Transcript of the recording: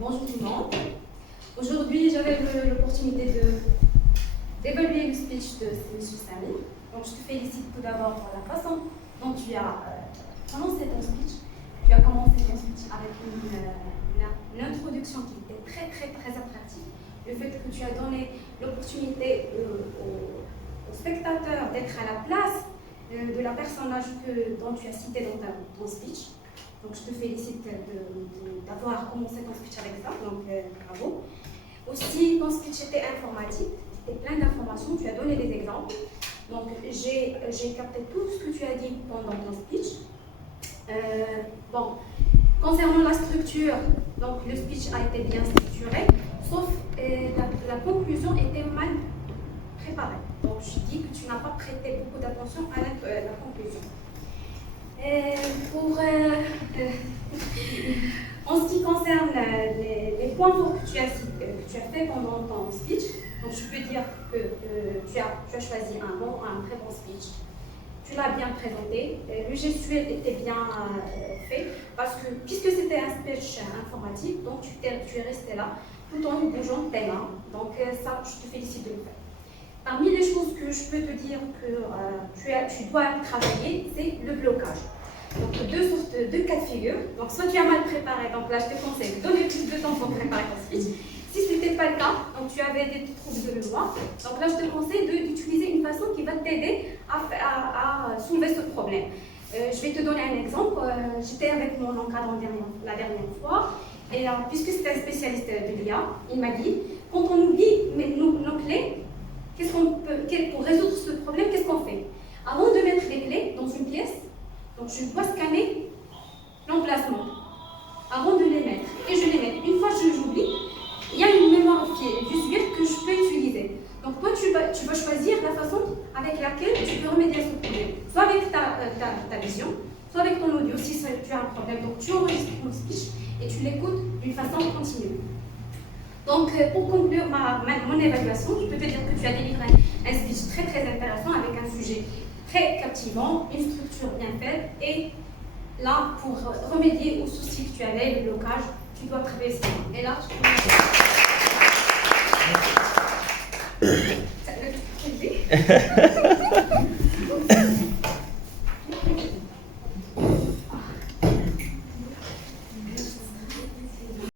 Bonjour tout le monde. Aujourd'hui, j'avais l'opportunité d'évaluer le speech de M. Samy. Donc, je te félicite tout d'abord pour la façon dont tu as prononcé ton speech. Tu as commencé ton speech avec une introduction qui était très attractive. Le fait que tu as donné l'opportunité aux spectateurs d'être à la place de la personnage dont tu as cité dans ton speech. Donc je te félicite d'avoir commencé ton speech avec ça, donc bravo. Aussi, ton speech était informatique, c'était plein d'informations, tu as donné des exemples. Donc j'ai capté tout ce que tu as dit pendant ton speech. Bon, concernant la structure, donc le speech a été bien structuré, sauf la conclusion était mal préparée. Donc je dis que tu n'as pas prêté beaucoup d'attention à la conclusion. En ce qui concerne les points forts que tu as fait pendant ton speech, donc je peux dire que tu as choisi un très bon speech. Tu l'as bien présenté, le gestuel était bien fait, parce que puisque c'était un speech informatique, donc tu es resté là tout en bougeant tes mains. Donc ça, je te félicite de le faire. Parmi les choses que je peux te dire que tu dois travailler, c'est le blocage. Donc deux cas de figure. Donc soit tu as mal préparé, donc là je te conseille de donner plus de temps pour préparer ton speech. Si ce n'était pas le cas, donc tu avais des troubles de mémoire, donc là je te conseille d'utiliser une façon qui va t'aider à soulever ce problème. Je vais te donner un exemple. J'étais avec mon encadrant la dernière fois, et puisque c'est un spécialiste de l'IA, il m'a dit, quand on oublie nos clés, pour résoudre ce problème, qu'est-ce qu'on fait? Avant de mettre les clés dans une pièce, donc je dois scanner l'emplacement avant de les mettre. Et je les mets. Une fois que j'oublie, il y a une mémoire visuelle que je peux utiliser. Donc toi, tu vas choisir la façon avec laquelle tu peux remédier à ce problème. Soit avec ta vision, soit avec ton audio si tu as un problème. Donc tu enregistres ton speech et tu l'écoutes d'une façon continue. Donc, pour conclure mon évaluation, je peux te dire que tu as délivré un speech très intéressant avec un sujet très captivant, une structure bien faite, et là, pour remédier aux soucis que tu avais, le blocage, tu dois travailler sur moi. Et là, je peux... Ça va être